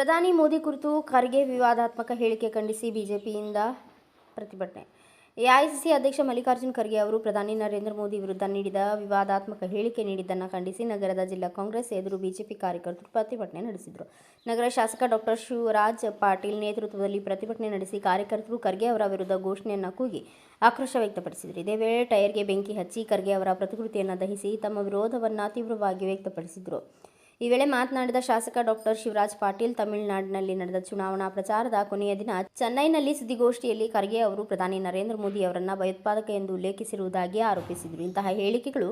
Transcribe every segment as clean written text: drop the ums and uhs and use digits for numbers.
ಪ್ರಧಾನಿ ಮೋದಿ ಕುರಿತು ಖರ್ಗೆ ವಿವಾದಾತ್ಮಕ ಹೇಳಿಕೆ ಖಂಡಿಸಿ ಬಿಜೆಪಿಯಿಂದ ಪ್ರತಿಭಟನೆ. ಎಐಸಿಸಿ ಅಧ್ಯಕ್ಷ ಮಲ್ಲಿಕಾರ್ಜುನ ಖರ್ಗೆ ಅವರು ಪ್ರಧಾನಿ ನರೇಂದ್ರ ಮೋದಿ ವಿರುದ್ಧ ನೀಡಿದ ವಿವಾದಾತ್ಮಕ ಹೇಳಿಕೆ ನೀಡಿದ್ದನ್ನು ಖಂಡಿಸಿ ನಗರದ ಜಿಲ್ಲಾ ಕಾಂಗ್ರೆಸ್ ಎದುರು ಬಿಜೆಪಿ ಕಾರ್ಯಕರ್ತರು ಪ್ರತಿಭಟನೆ ನಡೆಸಿದರು. ನಗರ ಶಾಸಕ ಡಾ. ಶಿವರಾಜ್ ಪಾಟೀಲ್ ನೇತೃತ್ವದಲ್ಲಿ ಪ್ರತಿಭಟನೆ ನಡೆಸಿ ಕಾರ್ಯಕರ್ತರು ಖರ್ಗೆ ಅವರ ವಿರುದ್ಧ ಘೋಷಣೆಯನ್ನು ಕೂಗಿ ಆಕ್ರೋಶ ವ್ಯಕ್ತಪಡಿಸಿದರು. ಇದೇ ವೇಳೆ ಟೈರ್ಗೆ ಬೆಂಕಿ ಹಚ್ಚಿ ಖರ್ಗೆ ಅವರ ಪ್ರತಿಕೃತಿಯನ್ನು ದಹಿಸಿ ತಮ್ಮ ವಿರೋಧವನ್ನು ತೀವ್ರವಾಗಿ ವ್ಯಕ್ತಪಡಿಸಿದರು. ಈ ವೇಳೆ ಮಾತನಾಡಿದ ಶಾಸಕ ಡಾ. ಶಿವರಾಜ್ ಪಾಟೀಲ್, ತಮಿಳುನಾಡಿನಲ್ಲಿ ನಡೆದ ಚುನಾವಣಾ ಪ್ರಚಾರದ ಕೊನೆಯ ದಿನ ಚೆನ್ನೈನಲ್ಲಿ ಸುದ್ದಿಗೋಷ್ಠಿಯಲ್ಲಿ ಖರ್ಗೆ ಅವರು ಪ್ರಧಾನಿ ನರೇಂದ್ರ ಮೋದಿ ಅವರನ್ನು ಭಯೋತ್ಪಾದಕ ಎಂದು ಉಲ್ಲೇಖಿಸಿರುವುದಾಗಿ ಆರೋಪಿಸಿದರು. ಇಂತಹ ಹೇಳಿಕೆಗಳು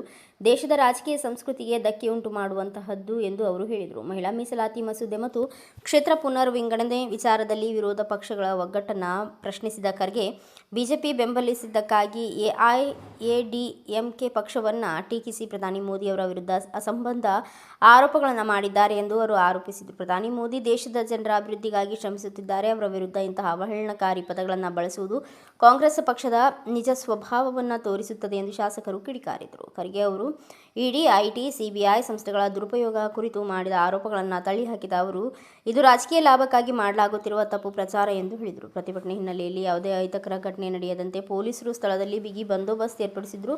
ದೇಶದ ರಾಜಕೀಯ ಸಂಸ್ಕೃತಿಗೆ ಧಕ್ಕೆ ಉಂಟು ಮಾಡುವಂತಹದ್ದು ಎಂದು ಅವರು ಹೇಳಿದರು. ಮಹಿಳಾ ಮೀಸಲಾತಿ ಮಸೂದೆ ಮತ್ತು ಕ್ಷೇತ್ರ ಪುನರ್ ವಿಂಗಡಣೆ ವಿಚಾರದಲ್ಲಿ ವಿರೋಧ ಪಕ್ಷಗಳ ಒಗ್ಗಟ್ಟನ್ನು ಪ್ರಶ್ನಿಸಿದ ಖರ್ಗೆ, ಬಿಜೆಪಿ ಬೆಂಬಲಿಸಿದ್ದಕ್ಕಾಗಿ ಎಐಎಡಿಎಂಕೆ ಪಕ್ಷವನ್ನು ಟೀಕಿಸಿ ಪ್ರಧಾನಿ ಮೋದಿ ಅವರ ವಿರುದ್ಧ ಅಸಂಬದ್ಧ ಆರೋಪಗಳನ್ನು ಮಾಡಿದ್ದಾರೆ ಎಂದು ಅವರು ಆರೋಪಿಸಿದರು. ಪ್ರಧಾನಿ ಮೋದಿ ದೇಶದ ಜನರ ಅಭಿವೃದ್ಧಿಗಾಗಿ ಶ್ರಮಿಸುತ್ತಿದ್ದಾರೆ. ಅವರ ವಿರುದ್ಧ ಇಂತಹ ಅವಹೇಳನಕಾರಿ ಪದಗಳನ್ನು ಬಳಸುವುದು ಕಾಂಗ್ರೆಸ್ ಪಕ್ಷದ ನಿಜ ಸ್ವಭಾವವನ್ನು ತೋರಿಸುತ್ತದೆ ಎಂದು ಶಾಸಕರು ಕಿಡಿಕಾರಿದರು. ಖರ್ಗೆ ಅವರು ಇಡಿ, ಐಟಿ, ಸಿಬಿಐ ಸಂಸ್ಥೆಗಳ ದುರುಪಯೋಗ ಕುರಿತು ಮಾಡಿದ ಆರೋಪಗಳನ್ನು ತಳ್ಳಿಹಾಕಿದ ಅವರು, ಇದು ರಾಜಕೀಯ ಲಾಭಕ್ಕಾಗಿ ಮಾಡಲಾಗುತ್ತಿರುವ ತಪ್ಪು ಪ್ರಚಾರ ಎಂದು ಹೇಳಿದರು. ಪ್ರತಿಭಟನೆ ಹಿನ್ನೆಲೆಯಲ್ಲಿ ಯಾವುದೇ ಅಹಿತಕರ ಘಟನೆ ನಡೆಯದಂತೆ ಪೊಲೀಸರು ಸ್ಥಳದಲ್ಲಿ ಬಿಗಿ ಬಂದೋಬಸ್ತ್ ಏರ್ಪಡಿಸಿದ್ರು.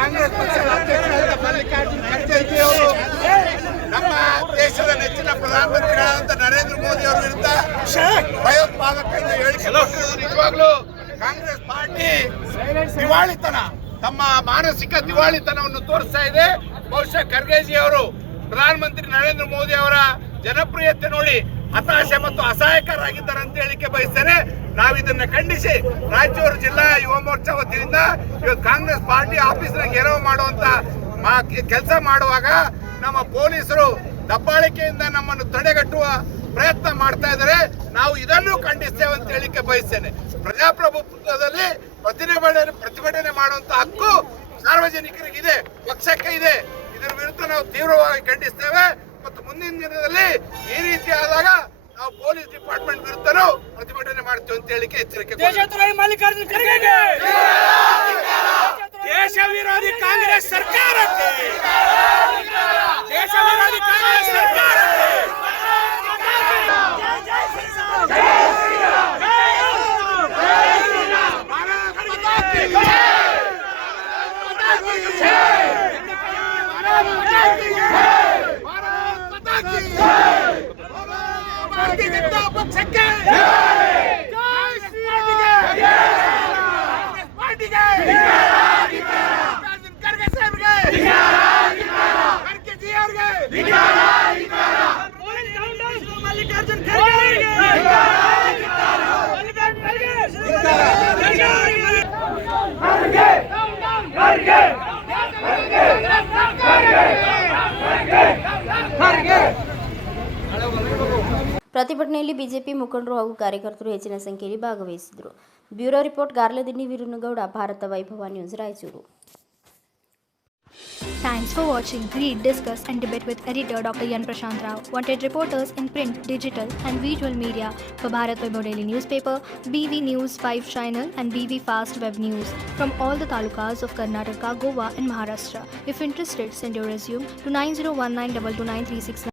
ಕಾಂಗ್ರೆಸ್ ಪಕ್ಷದ ಮಲ್ಲಿಕಾರ್ಜುನ ಖರ್ಗೆ ಅವರು ನಮ್ಮ ದೇಶದ ನೆಚ್ಚಿನ ಪ್ರಧಾನಮಂತ್ರಿಗಳಾದಂಥ ನರೇಂದ್ರ ಮೋದಿ ಮೋದಿ ಅವರ ವಿರುದ್ಧ ಭಯೋತ್ಪಾದಕರಿಂದ ಹೇಳಿಕೆ ಕೊಟ್ಟಿರೋದು ನಿಜವಾಗ್ಲೂ ಕಾಂಗ್ರೆಸ್ ಪಾರ್ಟಿ ದಿವಾಳಿತನ, ತಮ್ಮ ಮಾನಸಿಕ ದಿವಾಳಿತನವನ್ನು ತೋರಿಸ್ತಾ ಇದೆ. ಬಹುಶಃ ಖರ್ಗೆಜಿ ಅವರು ಪ್ರಧಾನಮಂತ್ರಿ ನರೇಂದ್ರ ಮೋದಿ ಅವರ ಜನಪ್ರಿಯತೆ ನೋಡಿ ಹತಾಶೆ ಮತ್ತು ಅಸಹಾಯಕರಾಗಿದ್ದಾರೆ ಅಂತ ಹೇಳಿಕೆ ಬಯಸ್ತೇನೆ. ನಾವು ಇದನ್ನ ಖಂಡಿಸಿ ರಾಯಚೂರು ಜಿಲ್ಲಾ ಯುವ ಮೋರ್ಚಾ ವತಿಯಿಂದ ಇವತ್ತು ಕಾಂಗ್ರೆಸ್ ಪಾರ್ಟಿ ಆಫೀಸ್ನ ಗೆರವು ಮಾಡುವಂತ ಕೆಲಸ ಮಾಡುವಾಗ ನಮ್ಮ ಪೊಲೀಸರು ದಬ್ಬಾಳಿಕೆಯಿಂದ ನಮ್ಮನ್ನು ತಡೆಗಟ್ಟುವ ಪ್ರಯತ್ನ ಮಾಡ್ತಾ ಇದ್ದಾರೆ. ನಾವು ಇದನ್ನು ಖಂಡಿಸ್ತೇವೆ ಅಂತ ಹೇಳಿಕೆ ಬಯಸ್ತೇನೆ. ಪ್ರಜಾಪ್ರಭುತ್ವದಲ್ಲಿ ಪ್ರತಿಭಟನೆ ಮಾಡುವಂತ ಹಕ್ಕು ಸಾರ್ವಜನಿಕರಿಗಿದೆ, ಪಕ್ಷಕ್ಕೆ ಇದೆ. ಇದರ ವಿರುದ್ಧ ನಾವು ತೀವ್ರವಾಗಿ ಖಂಡಿಸ್ತೇವೆ ಮತ್ತು ಮುಂದಿನ ದಿನದಲ್ಲಿ ಈ ರೀತಿ ಆದಾಗ ನಾವು ಪೊಲೀಸ್ ಡಿಪಾರ್ಟ್ಮೆಂಟ್ ವಿರುದ್ಧನೂ ಪ್ರತಿಭಟನೆ ಮಾಡ್ತೇವೆ ಅಂತ ಹೇಳಿಕೆ ಎಚ್ಚರಿಕೆ. ಮಲ್ಲಿಕಾರ್ಜುನ ಖರ್ಗೆಗೆ, ದೇಶ ವಿರೋಧಿ ಕಾಂಗ್ರೆಸ್ ಸರ್ಕಾರಕ್ಕೆ, ದೇಶ ವಿರೋಧಿ ಕಾಂಗ್ರೆಸ್ ಸರ್ಕಾರಕ್ಕೆ ಪ್ರತಿಭಟನೆಯಲ್ಲಿ ಬಿಜೆಪಿ ಮುಖಂಡರು ಹಾಗೂ ಕಾರ್ಯಕರ್ತರು ಹೆಚ್ಚಿನ ಸಂಖ್ಯೆಯಲ್ಲಿ ಭಾಗವಹಿಸಿದರು. ಬ್ಯೂರೋ ರಿಪೋರ್ಟ್ ಗಾರ್ಲದಿನ್ನಿ ವೀರನಗೌಡ, ಭಾರತ ವೈಭವ news, Raichur. Thanks for watching. Read, discuss and debate with editor Dr. Yan Prashant Rao. Wanted reporters in print, digital and visual media for Bharat Vaibhav Daily Newspaper, BV News 5 Channel and BV Fast Web News from all the talukas of Karnataka, Goa and Maharashtra. If interested, send your resume to 9019229369.